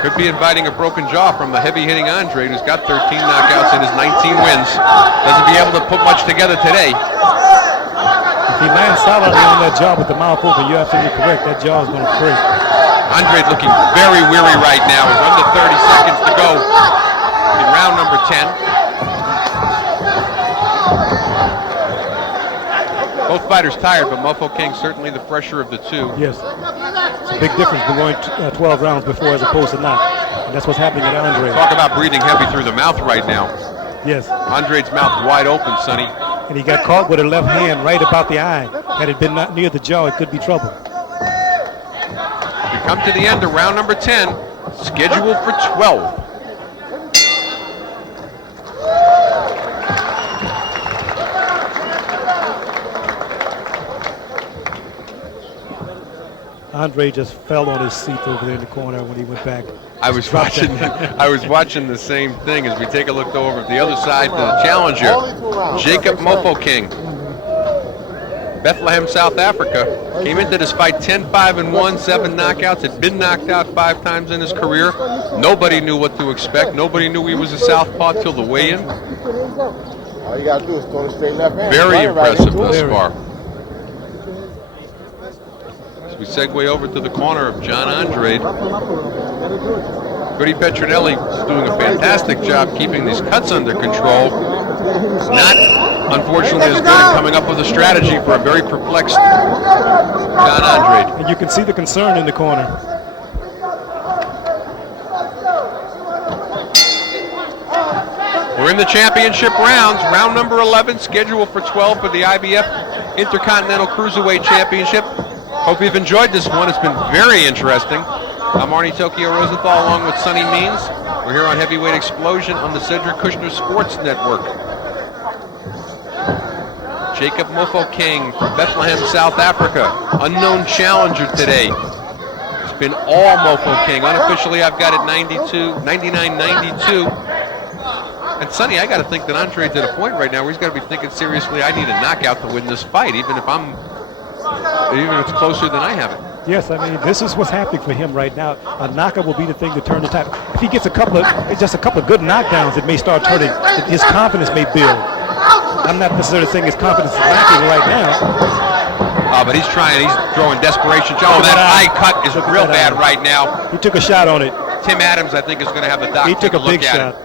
Could be inviting a broken jaw from the heavy-hitting Andrade, who's got 13 knockouts in his 19 wins. Doesn't be able to put much together today. If he lands solidly on that jaw with the mouth open, you're absolutely correct. That jaw is going to break. Andrade looking very weary right now. It's under 30 seconds to go in round number 10. Both fighters tired, but Mofokeng certainly the fresher of the two. Yes. It's a big difference from going 12 rounds before as opposed to not. And that's what's happening at Andrade. Talk about breathing heavy through the mouth right now. Yes. Andrade's mouth wide open, Sonny. And he got caught with a left hand right about the eye. Had it been not near the jaw, it could be trouble. We come to the end of round number 10, scheduled for 12. Andrade just fell on his seat over there in the corner when he went back. I was watching the same thing as we take a look over at the other side to the challenger, Jacob Mofokeng. Bethlehem, South Africa. Came into this fight 10-5-1, 7 knockouts. Had been knocked out 5 times in his career. Nobody knew what to expect. Nobody knew he was a southpaw till the weigh-in. All you gotta do is throw the straight left hand. Very impressive thus Very. far. As we segue over to the corner of John Andrade, Goody Petronelli is doing a fantastic job keeping these cuts under control. Not, unfortunately, as good at coming up with a strategy for a very perplexed John Andrade. And you can see the concern in the corner. We're in the championship rounds. Round number 11, scheduled for 12 for the IBF Intercontinental Cruiserweight Championship. Hope you've enjoyed this one. It's been very interesting. I'm Arnie Tokyo Rosenthal along with Sonny Means. We're here on Heavyweight Explosion on the Cedric Kushner Sports Network. Jacob Mofokeng from Bethlehem, South Africa. Unknown challenger today. It's been all Mofokeng. Unofficially, I've got it 99-92. And Sonny, I got to think that Andrade's at a point right now where he's got to be thinking seriously, I need a knockout to win this fight, even if it's closer than I have it. Yes, I mean, this is what's happening for him right now. A knockout will be the thing to turn the tide. If he gets just a couple of good knockdowns, it may start turning. His confidence may build. I'm not necessarily saying his confidence is lacking right now. But he's trying. He's throwing desperation. Oh, that eye cut is real bad right now. He took a shot on it. Tim Adams, I think, is going to have the doc He took a big look at shot. it.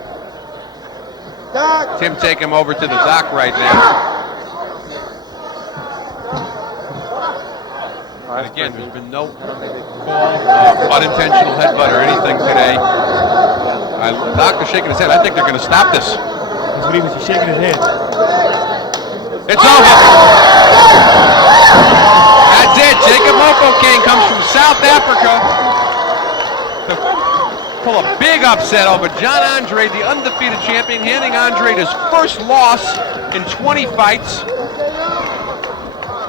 Tim, take him over to the doc right now. Again, there's been no call of unintentional headbutt or anything today. The doctor's shaking his head. I think they're going to stop this. That's what he was shaking his head. It's over. That's it. Jacob Mofokeng comes from South Africa to pull a big upset over John Andrade, the undefeated champion, handing Andrade his first loss in 20 fights.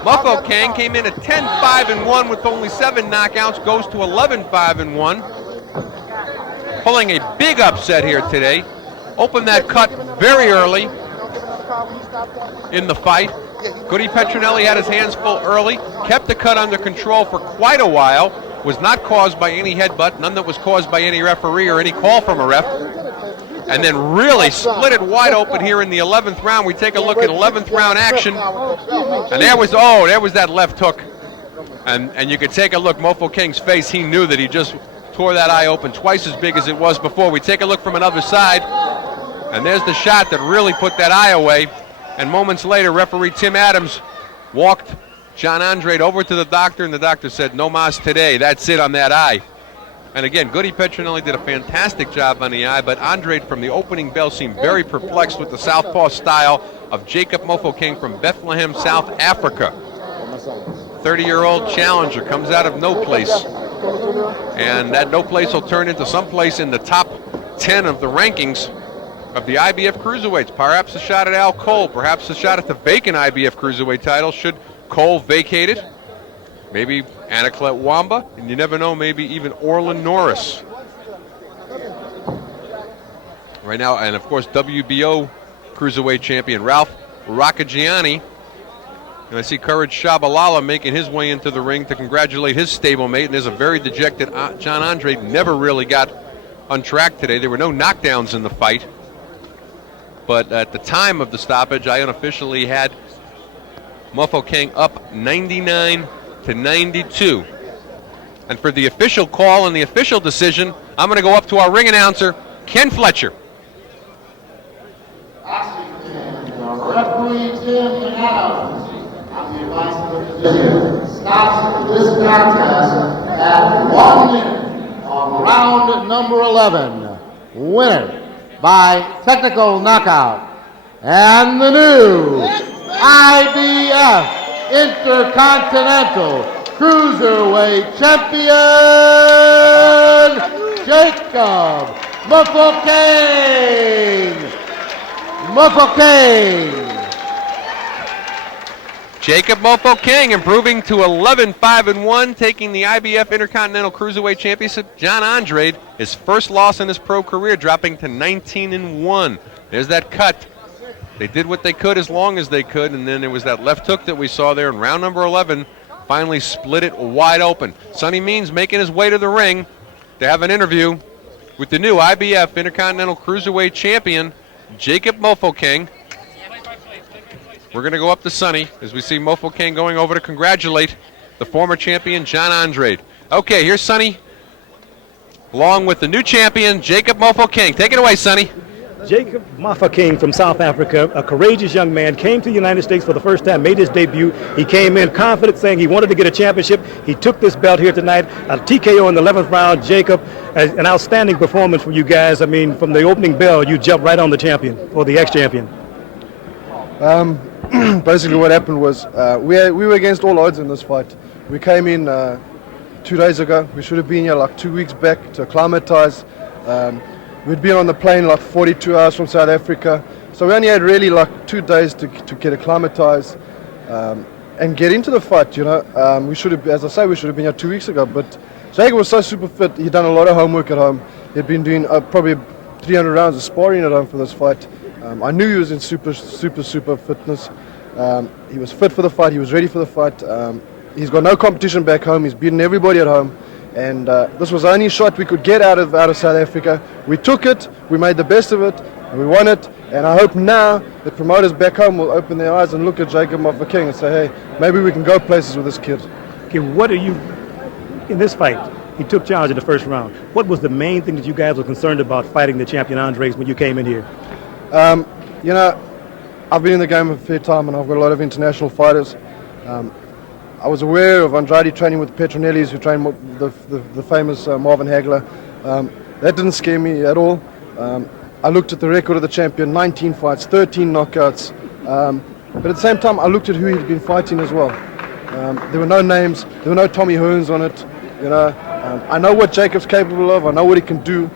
Mofokeng came in at 10-5-1 with only 7 knockouts, goes to 11-5-1. Pulling a big upset here today. Opened that cut very early in the fight. Goody Petronelli had his hands full early, kept the cut under control for quite a while, was not caused by any headbutt, none that was caused by any referee or any call from a ref, and then really split it wide open here in the 11th round. We take a look at 11th round action, and there was that left hook, and you could take a look, Mofokeng's face, he knew that he just tore that eye open twice as big as it was before. We take a look from another side, and there's the shot that really put that eye away. And moments later, referee Tim Adams walked John Andrade over to the doctor, and the doctor said, "No mas today, that's it on that eye." And again, Goody Petronelli did a fantastic job on the eye, but Andrade from the opening bell seemed very perplexed with the southpaw style of Jacob Mofokeng from Bethlehem, South Africa. 30-year-old challenger comes out of no place. And that no place will turn into some place in the top 10 of the rankings of the IBF cruiserweights. Perhaps a shot at Al Cole, perhaps a shot at the vacant IBF cruiserweight title should Cole vacate it. Maybe Anaclet Wamba, and you never know, maybe even Orlin Norris. Right now, and of course, WBO cruiserweight champion Ralph Rakagiani. And I see Courage Shabalala making his way into the ring to congratulate his stablemate. And there's a very dejected John Andrade, never really got on track today. There were no knockdowns in the fight. But at the time of the stoppage, I unofficially had Mofokeng up 99-92. And for the official call and the official decision, I'm going to go up to our ring announcer, Ken Fletcher. Referee Tim Adams, on the advice of the decision, stops this contest at 1 minute of round number 11. Winner by technical knockout, and the new IBF Intercontinental Cruiserweight Champion, Jacob Mofokeng. Jacob Mofokeng improving to 11-5-1, taking the IBF Intercontinental Cruiserweight Championship. John Andrade, his first loss in his pro career, dropping to 19-1. There's that cut. They did what they could as long as they could, and then there was that left hook that we saw there in round number 11. Finally split it wide open. Sonny Means making his way to the ring to have an interview with the new IBF Intercontinental Cruiserweight Champion, Jacob Mofokeng. We're going to go up to Sonny as we see Mofokeng going over to congratulate the former champion, John Andrade. Okay, here's Sonny, along with the new champion, Jacob Mofokeng. Take it away, Sonny. Jacob Mofokeng from South Africa, a courageous young man, came to the United States for the first time, made his debut. He came in confident, saying he wanted to get a championship. He took this belt here tonight, a TKO in the 11th round. Jacob, an outstanding performance from you guys. I mean, from the opening bell, you jumped right on the champion, or the ex-champion. Basically what happened was we were against all odds in this fight. We came in 2 days ago. We should have been here like 2 weeks back to acclimatize. We'd been on the plane like 42 hours from South Africa. So we only had really like 2 days to get acclimatized and get into the fight, you know. We should have, as I say, we should have been here 2 weeks ago. But Jacob was so super fit. He'd done a lot of homework at home. He'd been doing probably 300 rounds of sparring at home for this fight. I knew he was in super fitness. He was fit for the fight. He was ready for the fight. He's got no competition back home. He's beaten everybody at home. And this was the only shot we could get out of South Africa. We took it. We made the best of it. And we won it. And I hope now the promoters back home will open their eyes and look at Jacob Mofokeng and say, hey, maybe we can go places with this kid. Okay, what are you, in this fight, he took charge in the first round. What was the main thing that you guys were concerned about fighting the champion Andrade when you came in here? You know, I've been in the game a fair time and I've got a lot of international fighters. I was aware of Andrade training with Petronellis, who trained the famous Marvin Hagler. That didn't scare me at all. I looked at the record of the champion, 19 fights, 13 knockouts. But at the same time, I looked at who he'd been fighting as well. There were no names, there were no Tommy Hearns on it. You know, I know what Jacob's capable of, I know what he can do.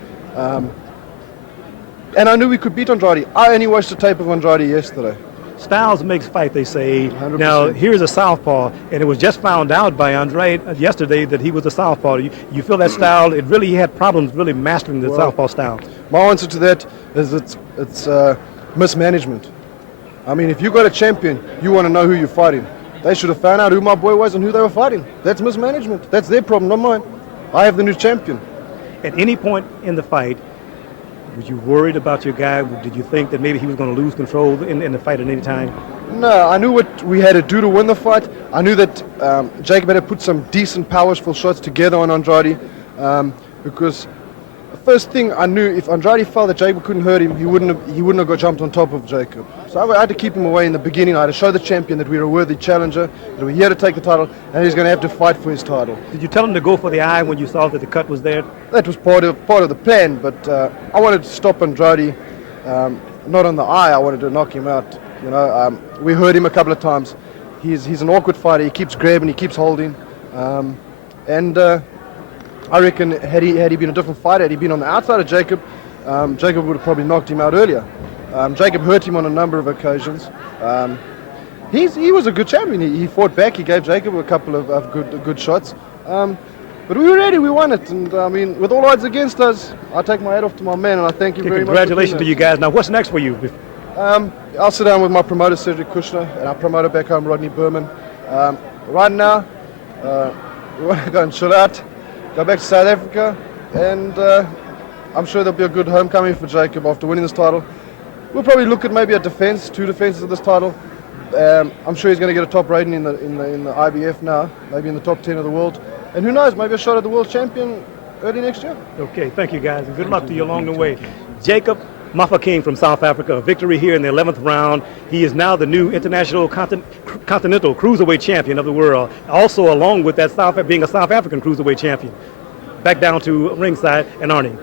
And I knew we could beat Andrade. I only watched the tape of Andrade yesterday. styles makes fight, they say. 100%. Now, here's a southpaw, and it was just found out by Andrade yesterday that he was a southpaw. You feel that style, he had problems really mastering the southpaw style. My answer to that is it's mismanagement. I mean, if you got a champion, you want to know who you're fighting. They should have found out who my boy was and who they were fighting. That's mismanagement. That's their problem, not mine. I have the new champion. At any point in the fight, was you worried about your guy? Did you think that maybe he was going to lose control in the fight at any time? No, I knew what we had to do to win the fight. I knew that Jacob had to put some decent, powerful shots together on Andrade, because the first thing I knew, if Andrade felt that Jacob couldn't hurt him, he wouldn't have got jumped on top of Jacob. So I had to keep him away in the beginning. I had to show the champion that we were a worthy challenger, that we're here to take the title, and he's going to have to fight for his title. Did you tell him to go for the eye when you saw that the cut was there? That was part of the plan, but I wanted to stop Andrade, not on the eye. I wanted to knock him out. You know, we heard him a couple of times. He's an awkward fighter. He keeps grabbing, he keeps holding, and I reckon had he been a different fighter, had he been on the outside of Jacob, Jacob would have probably knocked him out earlier. Jacob hurt him on a number of occasions. He was a good champion. He fought back. He gave Jacob a couple of good shots. But we were ready. We won it. And I mean, with all odds against us, I take my hat off to my man, and I thank him very much. Congratulations to you guys. Now, what's next for you? I'll sit down with my promoter, Cedric Kushner, and our promoter back home, Rodney Berman. Right now, we want to go and chill out, go back to South Africa, and I'm sure there'll be a good homecoming for Jacob after winning this title. We'll probably look at maybe a defense, 2 defenses of this title. I'm sure he's going to get a top rating in the IBF now, maybe in the top 10 of the world. And who knows, maybe a shot at the world champion early next year. Okay, thank you guys, and good luck to you along the way. Jacob Mofokeng from South Africa, a victory here in the 11th round. He is now the new international continental cruiserweight champion of the world. Also, along with that, being a South African cruiserweight champion. Back down to ringside and Arnie.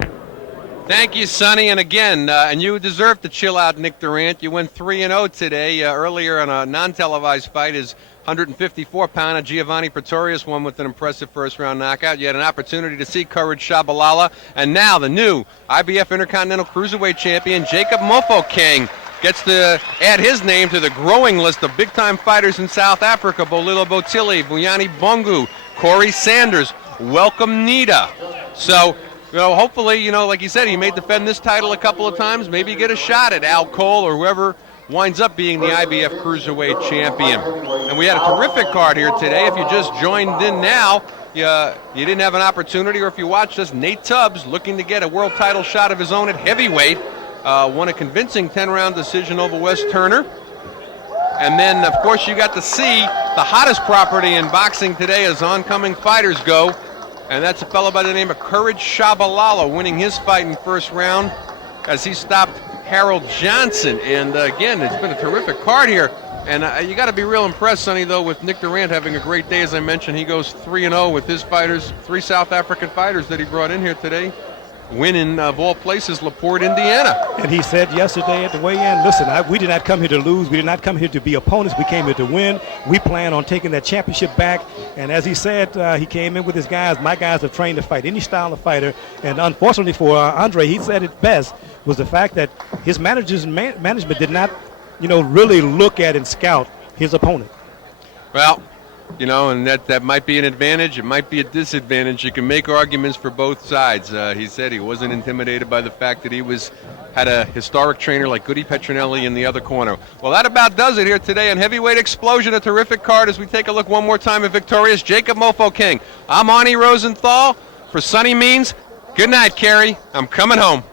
Thank you, Sonny. And again, and you deserve to chill out, Nick Durant. You went 3-0 today. Earlier on a non-televised fight, his 154-pounder Giovanni Pretorius won with an impressive first-round knockout. You had an opportunity to see Courage Shabalala. And now the new IBF Intercontinental Cruiserweight Champion, Jacob Mofokeng, gets to add his name to the growing list of big-time fighters in South Africa. Bolilo Botili, Buyani Bongu, Corey Sanders, Welcome Nita. So, hopefully, like you said, he may defend this title a couple of times, maybe get a shot at Al Cole or whoever winds up being the IBF Cruiserweight Champion. And we had a terrific card here today. If you just joined in now, you didn't have an opportunity, or if you watched us, Nate Tubbs, looking to get a world title shot of his own at heavyweight, won a convincing 10-round decision over Wes Turner. And then, of course, you got to see the hottest property in boxing today as oncoming fighters go. And that's a fellow by the name of Courage Shabalala winning his fight in first round as he stopped Harold Johnson. And again, it's been a terrific card here. And you got to be real impressed, Sonny, though, with Nick Durant having a great day. As I mentioned, he goes 3-0 with his fighters, 3 South African fighters that he brought in here today. Winning, of all places, LaPorte, Indiana. And he said yesterday at the weigh-in, listen, we did not come here to lose. We did not come here to be opponents. We came here to win. We plan on taking that championship back. And as he said, he came in with his guys. My guys have trained to fight any style of fighter. And unfortunately for Andre, he said it best, was the fact that his management did not, really look at and scout his opponent. Well, and that might be an advantage. It might be a disadvantage. You can make arguments for both sides. He said he wasn't intimidated by the fact that he had a historic trainer like Goody Petronelli in the other corner. Well, that about does it here today on Heavyweight Explosion. A terrific card as we take a look one more time at victorious Jacob Mofokeng. I'm Arnie Rosenthal for Sonny Means. Good night, Kerry. I'm coming home.